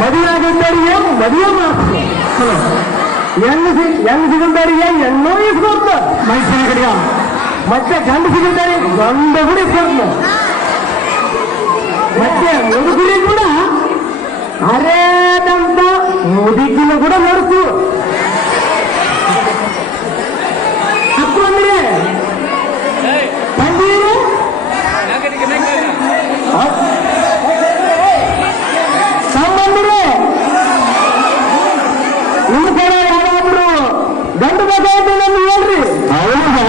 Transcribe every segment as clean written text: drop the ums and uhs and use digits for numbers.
ಮದುವೆ ಆಗಿದ್ದವರಿಗೆ ಮದುವೆ ಮಾಡ್ತಾರೆ, ಹೆಣ್ಣು ಸಿಗಂದವರಿಗೆ ಹೆಣ್ಣು ಇಸ್ಕೊಡ್ತ ಮೈಸೂರಿನ ಕಡೆಯ, ಮತ್ತೆ ಗಂಡು ಸಿಗಂದವರಿಗೆ ಗಂಡ ಕೂಡ ಇಸ್ಕೊಡ್ತ, ಮತ್ತೆ ಮುದುಕಿ ಕೂಡ ಅರೇದಂತ ಮುದುಕಿನ ಕೂಡ ನಡೆಸು ಅಪ್ಪು ಅಂದ್ರೆ ತಂದೀರು ಸಂಬಂಧರೇ ನಿಮ್ಮ ಕಡೆ ಯಾರಾದ್ರೂ ಗಂಡು ಬೇಕಾಯ್ತು ನಮ್ಗೆ ಹೇಳ್ರಿ, ಹೌದಾ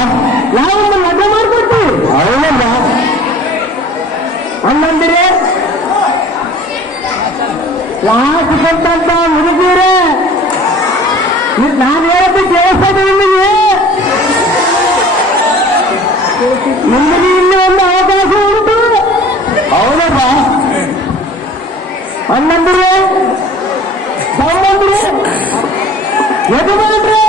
ನಾವೊಂದು ಮದುವೆ ಮಾಡ್ಕೊಡ್ತೀವಿ, ಹೌದಾ ಹಂಗಂದ್ರೆ ಲಾಸ್ಟ್ ಕೊಟ್ಟಂತ ಮುದುಕೀರೆ ನಾನು ಹೇಳೋದು ಕೇಳಿಸ್ತದೆ ನಿಮಗೆ, ನಿಮಗೆ ಇಲ್ಲಿ ಒಂದು ಅವಕಾಶ ಉಂಟು, ಹೌದಪ್ಪ ಹಂಗಂದ್ರೆ ಸಂಬಂಧ್ರೆ ಯಜಮಾನ್ರೆ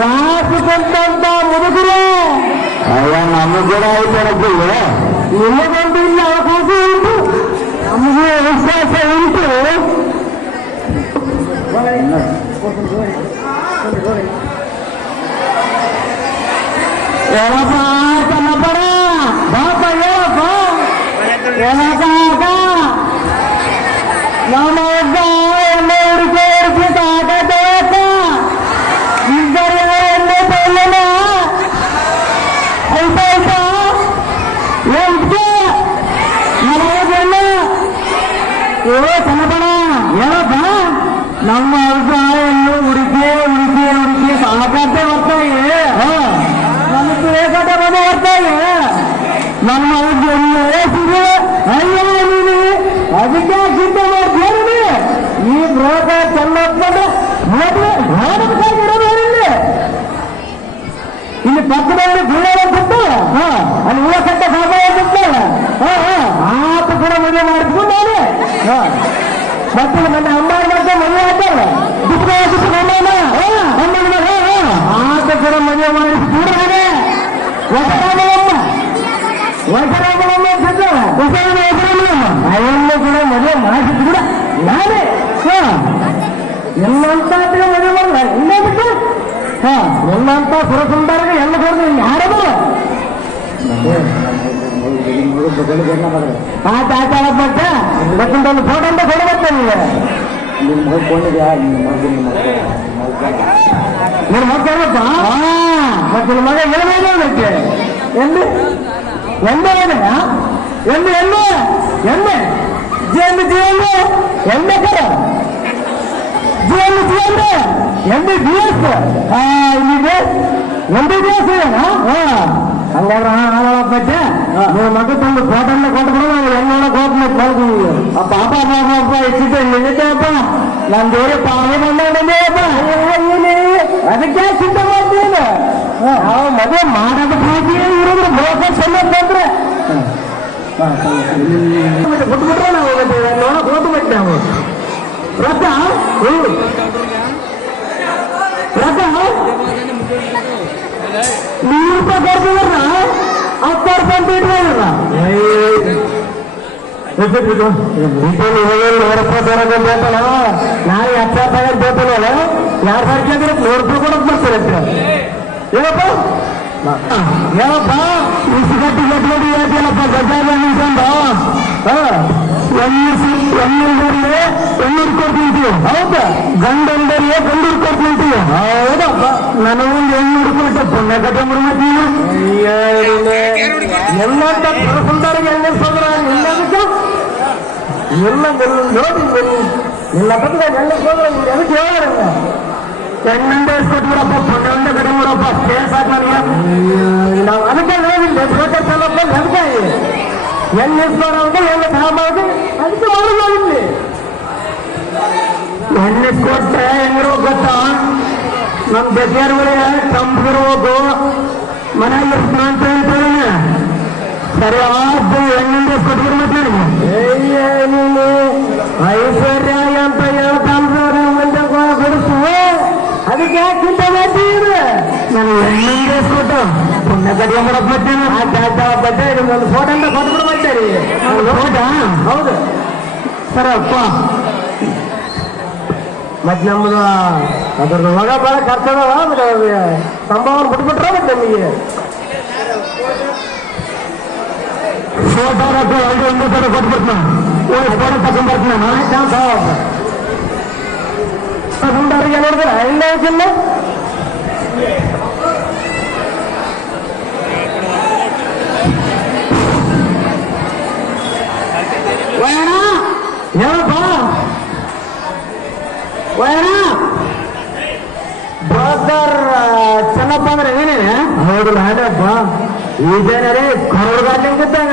ಲಾಸ್ಟ್ ಕೊಟ್ಟಂತ ಮುದುಕರೆ ಅಯ್ಯ ನಮಗೂ ಕೂಡ ಆಯ್ತು, ನಿಮಗೊಂದು ಇಲ್ಲಿ ಅವಕಾಶ ಉಂಟು, ನಮಗೆ ವಿಶ್ವಾಸ ಉಂಟು. ಹೇಳಪ್ಪ ಚನ್ನಪ್ಪರ ಬಾಪ ಹೇಳಪ್ಪ, ಹೇಳಕ್ಕ ನಮ್ಮ ಎಣ್ಣೆ ಹುಡುಕಿ ಹುಡುಕಿ ಸಾಕಾಯ್ತ ಇಬ್ಬರು ಎಣ್ಣೆ ತಗೊಳ್ಳೋಣ ಆಯ್ತಾ ಆಯ್ತಾ ಹೇಳ್ತೆ ನಮ್ಮ ಓ ಚನ್ನಪ್ಪಣ ಹೇಳಪ್ಪ, ನಮ್ಮ ಅಭಿಪ್ರಾಯನ್ನು ಹುಡುಕಿ ಹುಡುಕಿ ಹುಡುಕಿ ಸಾಕಾಗ್ತೇ ಬರ್ತಾವೆ, ನಮಗೆ ಬೇಕಾದ ಮನೆ ಬರ್ತಾವೆ, ನಮ್ಮ ಸಿಗು ಅಯ್ಯ ನೀನು ಅದಕ್ಕೆ ಸಿದ್ಧ ಮಾಡ್ತೀರಿ, ಈ ಬ್ರೋಕ ಚೆನ್ನಪ್ಪಂದ್ರೆ ನೋಡಬೇಕಾಗಿರೋದಿಲ್ಲ, ಇಲ್ಲಿ ಪಕ್ಕದಲ್ಲಿ ಗುಳ್ಳ ಬಿಟ್ಟು ಅಲ್ಲಿ ಹೂವ ಕಟ್ಟ ಸಾಕಾಗುತ್ತೆ, ಆತ ಕೂಡ ಮದುವೆ ಮಾಡಿದ್ವಿ ನಾನು, ಮತ್ತೆ ನನ್ನ ಅಮ್ಮ ಮತ್ತೆ ಮದುವೆ ಆಗ್ತಾವ ಆತ ಕೂಡ ಮದುವೆ ಮಾಡಿಸಿ ಅವನ್ನು ಕೂಡ ಮದುವೆ ಮಾಡಿಸಿದ್ದು ಕೂಡ ನಾನೇ, ಎಲ್ಲಂತ ಮದುವೆ ಮಾಡಲ್ಲ ಇಲ್ಲೇ ಬಿಟ್ಟು ಎಲ್ಲಂತ ಸುರಸುಂದರಿಗೆ ಎಲ್ಲ ಕೊಡ್ದು ಯಾರದು ಆಚಾರಪಟ್ಟ ಮತ್ತೊಂದು ಫೋಟೋ ಅಂತ ಕೊಡಬತ್ತ ನಿನ್ನ ಮಗ ಕೊಡಪ್ಪ, ಮತ್ತೆ ನಿನ್ನ ಮಗ ಏನಾಗಕ್ಕೆ ಎಣ್ಣೆ ಎಣ್ಣೆ ಎಣ್ಣೆ ಎಣ್ಣೆ ಎಣ್ಣೆ ಜೇನು ಜೇನು ಎಣ್ಣೆ ಕರ ಜೇನು ಜೇನು ಎಣ್ಣೆ ದಿವಸ ಇಲ್ಲಿದೆ ಎಣ್ಣೆ ದಿವಸ ಹಂಗಾದ್ರೆ ಹಾಳಪ್ಪ ನೀವು ಮಗ ತಂದು ಫೋಟೋನ್ನ ಕೊಟ್ಬಿಡು, ನಾವು ಹೆಣ್ಣೋಡ ಹೋಗ್ಬೇಕು ಆ ಪಾಪ ಪಾಪ ಇಟ್ಟಿದ್ದೆ ನಿಜಪ್ಪ ನಾನು ಬೇರೆ ಪಾವನೆ ಬಂದಪ್ಪ, ಅದಕ್ಕೆ ಸಿದ್ಧ ಮಾಡ್ತೀನಿ ನಾವು ಮದುವೆ ಮಾಡೋದಕ್ಕೆ ಇರೋದ್ರ ಮೋಸ ಬಂದ್ರೆ ಬಿಟ್ಬಿಟ್ರೆ ನಾವು ನೋಡಕ್ ಹೋಗ್ಬಿಟ್ಟು ನಾವು ರಥ ರಥ ₹100 ಕೊಡ್ತಿದ್ರ 10% ಇಟ್ಕೊಳ್ಳ ನಾಳೆ 10,000 ಬೇಕಲ್ಲ, ಯಾರು ಹಾಕಿದ್ರೆ ₹100 ಕೊಡಕ್ ಬರ್ತಾರೆ ಏನಪ್ಪ ಏನಪ್ಪ ಇಷ್ಟು ಗಟ್ಟಿ ಗಟ್ಟಿ ಹೇಳ್ತೀನಪ್ಪ ಗಜಾಲ ನಿಂತ್ಕೊಂಡು ಹೆಣ್ಣೂರು ಕೊಡ್ತಿಂತೀವಿ, ಹೌದಾ ಗಂಡಂದರಿಗೆ ಗಂಡೂರು ಕೊಡ್ತಿಂತೀವಿ, ಹೌದಪ್ಪ ನನಗೊಂದು ಹೆಣ್ಣೂರು ಕೊಟ್ಟೆ ಪುಣ್ಯ ಕಟ್ಟೆ ಮುರ್ಮತ್ತೀವಿ ಎಲ್ಲಂತ ಸುಂದರಿಗೆ ಎಣ್ಣೆ ಸೋದ್ರ ಎಲ್ಲದಕ್ಕೆ ಎಲ್ಲ ನೋಡಿ ಎಲ್ಲ ಬಗ್ಗೆ ಎಣ್ಣೆ ಸೋದ್ರ ಅದಕ್ಕೆ ಹೇಳೋಣ ಹೆಣ್ಣಂಡೆ ಕೊಟ್ಬಿಡಪ್ಪ ಪುಣ್ಯಂಡೆ ಕಡೆ ಬಿಡಪ್ಪ ಕೇಸ್ ಹಾಕ ನಾವು ಅದಕ್ಕೆ ನೋಡಿಲ್ಲ ಚಲಪ್ಪ ಅದಕ್ಕೆ ಎಣ್ಣಿಸ್ಕೊಳ್ಳೋದು ಎಲ್ಲ ತಗೊಂಡು ಅದಕ್ಕೆ ಮಾಡೋದಿಲ್ಲ ಎಣ್ಣಿಸ್ಕೊಟ್ರೆ ಹೆಂಗಿರೋ ಗೊತ್ತಾ ನಮ್ಮ ಬೆದಿಯರುಗಳಿಗೆ ತಂಪಿರ್ಬೇಕು ಮನೆಯಲ್ಲಿ ಅಂತ ಹೇಳ್ತಾರೆ ಸರಿಯಾದ ಹೆಣ್ಣಿಂದ ಕೊಟ್ಬಿಡ್ಬೇಕು ನೀನು ಐಶ್ವರ್ಯ ಅಂತ ಹೇಳ್ತಾರೆ ಮುಂದೆ ಕೊಡಿಸು ಅದಕ್ಕೆ ಯಾಕೆ ಚಿಂತೆ ಮಾಡ್ತೀವಿ ನಾನು ಹೆಣ್ಣಿಂದ ಕೊಟ್ಟು ಪುಣ್ಯ ಕಡಿಮೆ ಮಾಡಕ್ ಬರ್ತೇನೆ ಒಂದು ಫೋಟೋ ಅಂತ ಕೊಟ್ಬಿಡ ಮಾಡ್ತಾರೆ ಫೋಟೋ ಹೌದು ಸರಪ್ಪ ಮತ್ತೆ ನಮ್ದು ಅದ್ರದ್ದು ಮಗ ಭಾಳ ಖರ್ಚದವ ಮತ್ತೆ ಸಂಭಾವನೆ ಬಿಟ್ಬಿಟ್ರ ಮತ್ತೆ ನಮಗೆ ಒಂದು ಸಲ ಕೊಟ್ಬಿಟ್ನ ಫೋನ್ ತಗೊಂಡ್ಬರ್ತೀನಿ ತಗೊಂಡವ್ರಿಗೆ ನೋಡಿದ್ರ ಇಲ್ಲ ಇಲ್ಲ ವಯಣ ಏನಪ್ಪ ವಯಣ ಬ್ರೋಕರ್ ಚೆನ್ನಪ್ಪ ಅಂದ್ರೆ ಏನೇನೆ ಹೌದು ನಾಡಪ್ಪ ಈಜೇನರೇ ಕರೋಡ್ಗಾಡ್ಲಿಂಗಿದ್ದಾಗ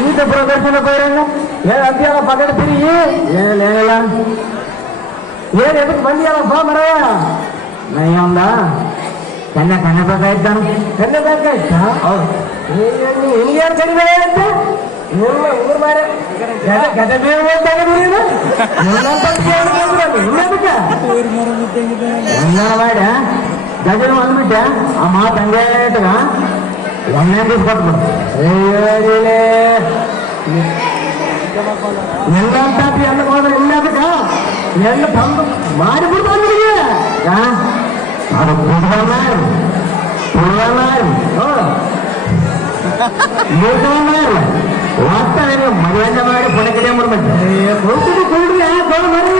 ಈತ ಬ್ರೋಕರ್ ಚೆನ್ನಪ್ಪ ಇರಂಗ ಏನ್ ಅಂತೀಯಲ್ಲ ಪಗಡ್ತೀರಿ ಏನಿಲ್ಲ ಏನ್ ಎದಕ್ ಬಂದಿಯಲ್ಲಪ್ಪ ಮರಯ ನಯ್ಯಂದ ಕನ್ನೆ ಕನ್ನೆ ಬೇಕಾಯ್ತಾನು ಕನ್ನೆ ಬೇಕಾಯ್ತಾ ಹೌದು ನಿನ್ಗೇನು ಕಡಿಮೆ ಅಂತ ಊರ್ ಮಾರ ಗದೆ ಬೇರೆ ಮಾಡ ಗಜನ ಅಂದ್ಬಿಟ್ಟ ಆ ಮಾತು ಹಂಗೆ ಇಟ್ಟಗ ಒಂದೇ ದಿವಸ ಕೊಟ್ಬಿಡು ಎಲ್ಲಂತಾಪಿ ಎಲ್ಲ ಹೋದ್ರೆ ಇಲ್ಲ ಅದಕ್ಕ ಎಲ್ಲ ತಂದು ಮಾಡಿಬಿಡ್ತು ಅವನಿಗೆ ಅದು ಕುಡ್ದನ್ನಾರು ವಾಸ್ತವ ಮರ್ಯಾದೆ ಮಾಡಿ ಪೊಣೆ ಕಡೆ ಮಾಡ್ಬೇಕು ಕೊಡ್ರಿ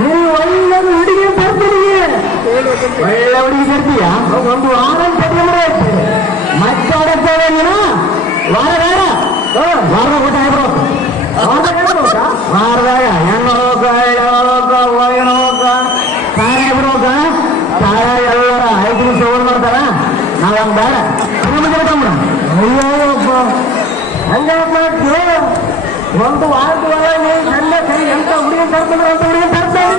ನೀವು ಒಳ್ಳೆ ಹುಡುಗಿ ಬರ್ತೀರಿ ಒಳ್ಳೆ ಹುಡುಗಿ ಬರ್ತೀಯ ಒಂದು ವಾರ ಕಡಿಮೆ ಮಾಡಿ ಮತ್ತೆ ಆಡೋಣ ವಾರ ವಾರ ಊಟ ಆಗ್ಬಿಡ್ಬೇಕು ವಾರದಾಗ ಹೆಣ್ಣು ಹೋಗ ಹೋಗ ಒಳಗಿನ ಹೋಗ ಸಾಯ ಬಿಡ್ಬೇಕ ಸಾಯ ಎಲ್ಲರ 5 ನಿಮಿಷ ಓಡ್ ಮಾಡ್ತಾರ ನಾವಂಗ ಬೇಡ ಅಯ್ಯೋಪ್ಪ ಹಂಗೆ ಮಾಡ್ತೀವಿ ಒಂದು ವಾರದ ಒಳಗೆ ನೀವು ಸಣ್ಣ ಸರಿ ಎಂತ ಹುಡುಗಿ ತರ್ಕೊಂಡ್ರೆ ಅಂತ ಹುಡುಗಿ ತರ್ತಾರೆ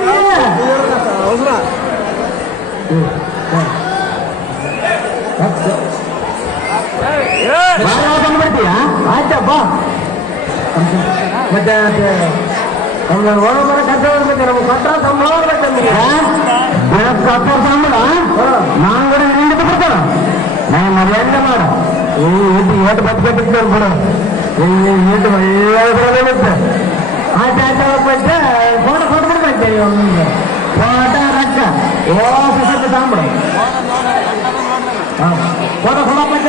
ಬಂದ್ಬಿಡ್ತೀಯ ಆಯ್ತಪ್ಪ ಮತ್ತೆ ಒಳ ಮರ ಕಷ್ಟ ಮತ್ತೆ ನಮ್ಗೆ ಪತ್ರ ಸಂಬಳ ಸಂಬಳ ನಾನು ಕೂಡ ಹಿಂದೆ ಬರ್ತಾರ ನಾನು ಮರ್ಯಾದೆ ಮಾಡ ಏಟು ಬದ್ಕಟ್ಟಿರ್ತಾರೆ ಬಿಡು ಏಟು ಒಳ್ಳೆ ಆಯ್ತು ಆಯ್ತು ಫೋಟೋ ಕೊಟ್ಬಿಡ್ಬೇಕು ಫೋಟೋ ರೊಕ್ಕ ಸ್ವಲ್ಪ ತಗೊಂಬಿಡು ಫೋಟೋ ಕೊಡಪ್ಪ